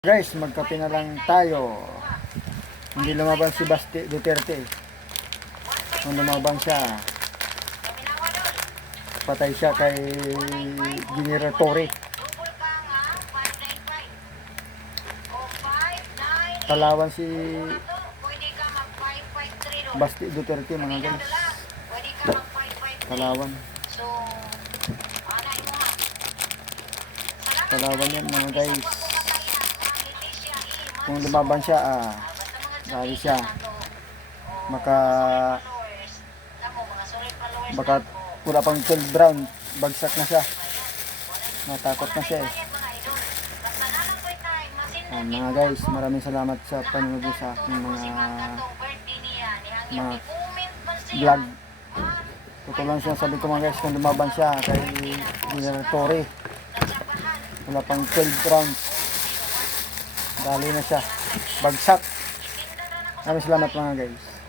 Guys, magkape na lang tayo. Hindi lumaban si Basti Duterte. Kung lumaban siya, patay siya kay General Torre. Kalawan si Basti Duterte, mga guys. Kalawan. Kalawan yan, mga guys. Kung lumaban siya, dahil siya baka wala pang 12 round, bagsak na siya, natakot na siya mga guys, maraming salamat sa panonood sa aking mga vlog. Totoo lang siya, sabi ko mga guys, kung lumaban siya kay General Torre, wala pang 12 rounds, dali na siya, bagsak. Maraming salamat mga guys.